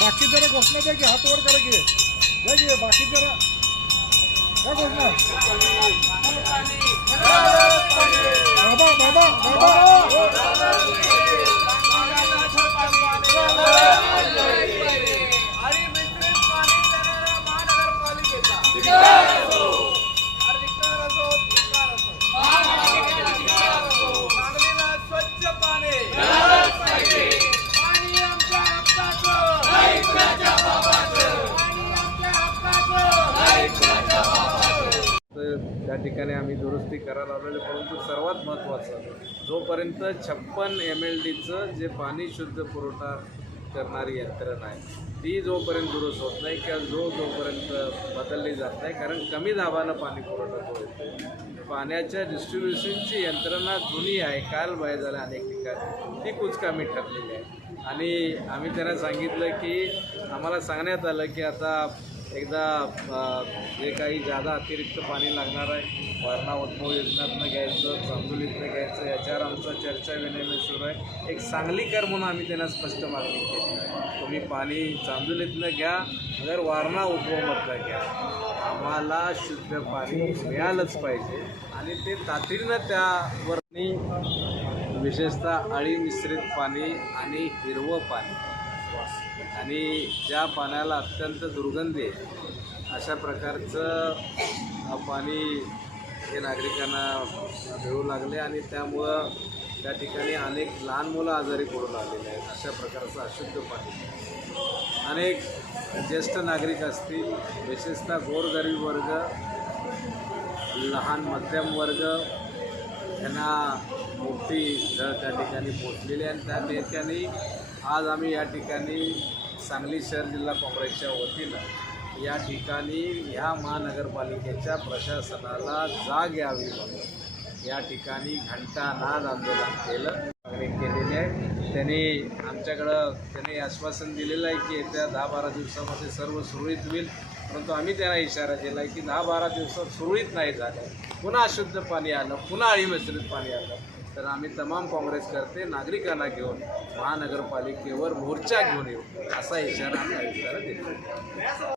बाकी जरा घोषणा द्या की हात वर करा की. द्या की बाकी जरा. काय घोषणा. बाबा बाबा बाबा आणि मिश्रित पाणी देणाऱ्या महानगरपालिकेचा अधिकार असो, धिक्कार असो. सांगलीला स्वच्छ पाणी पाणी आमच्या हक्काचं. पाणी आमच्या हक्काचं. तर त्या ठिकाणी आम्ही दुरुस्ती करायला आलेलो परंतु सर्वात महत्त्वाचं जोपर्यंत छप्पन एम एल डीचं जे पाणी शुद्ध पुरवठा करणारी यंत्रणा आहे ती जोपर्यंत दुरुस्त होत नाही किंवा जो जोपर्यंत बदलली जात नाही कारण कमी दाबानं पाणी पुरवठा होतो पाण्याच्या डिस्ट्रीब्युशनची यंत्रणा जुनी आहे काल बाहेर झाल्या अनेक ठिकाणी. ती कुचकामी ठरलेली आहे. आणि आम्ही त्यांना सांगितलं की आम्हाला सांगण्यात आलं की आता एकदा जे काही जादा अतिरिक्त पाणी लागणार आहे वारणा उद्भव योजनातनं घ्यायचं चांदोलीतनं घ्यायचं याच्यावर आमचा चर्चा विनिमय सुरू आहे. एक सांगलीकर म्हणून आम्ही त्यांना स्पष्ट मागणी केली. तुम्ही पाणी चांदोलीतनं घ्या अगर वारणा उद्भवमधलं घ्या. आम्हाला शुद्ध पाणी मिळालंच पाहिजे. आणि ते तातडीनं त्यावर विशेषतः अळी मिश्रित पाणी आणि हिरवं पाणी आणि ज्या पाण्याला अत्यंत दुर्गंधी आहे अशा प्रकारचं पाणी हे नागरिकांना मिळू लागले आणि त्यामुळं त्या ठिकाणी अनेक लहान मुलं आजारी पडू लागलेले आहेत अशा प्रकारचं अशुद्ध पाणी. अनेक ज्येष्ठ नागरिक असतील विशेषतः गोरगरीब वर्ग लहान मध्यम वर्ग यांना मोठी झळ त्या ठिकाणी पोचलेली आणि त्या ठिकाणी आज आम्ही या ठिकाणी सांगली शहर जिल्हा काँग्रेसच्या वतीनं या ठिकाणी ह्या महानगरपालिकेच्या प्रशासनाला जाग यावी म्हणून या ठिकाणी घंटानाद आंदोलन केलं. मागणी केलेली आहे. त्यांनी आमच्याकडं त्यांनी आश्वासन दिलेलं आहे की येत्या दहा बारा दिवसामध्ये सर्व सुरळीत होईल. परंतु आम्ही त्यांना इशारा दिला आहे की दहा बारा दिवसात सुरळीत नाही झालं. पुन्हा अशुद्ध पाणी आलं पुन्हा अळीमिश्रित पाणी आलं. तर आम्ही तमाम काँग्रेसकर्ते नागरिकांना घेऊन महानगरपालिकेवर मोर्चा घेऊन येऊ असा इशारा आम्ही आयुक्ताला दिला.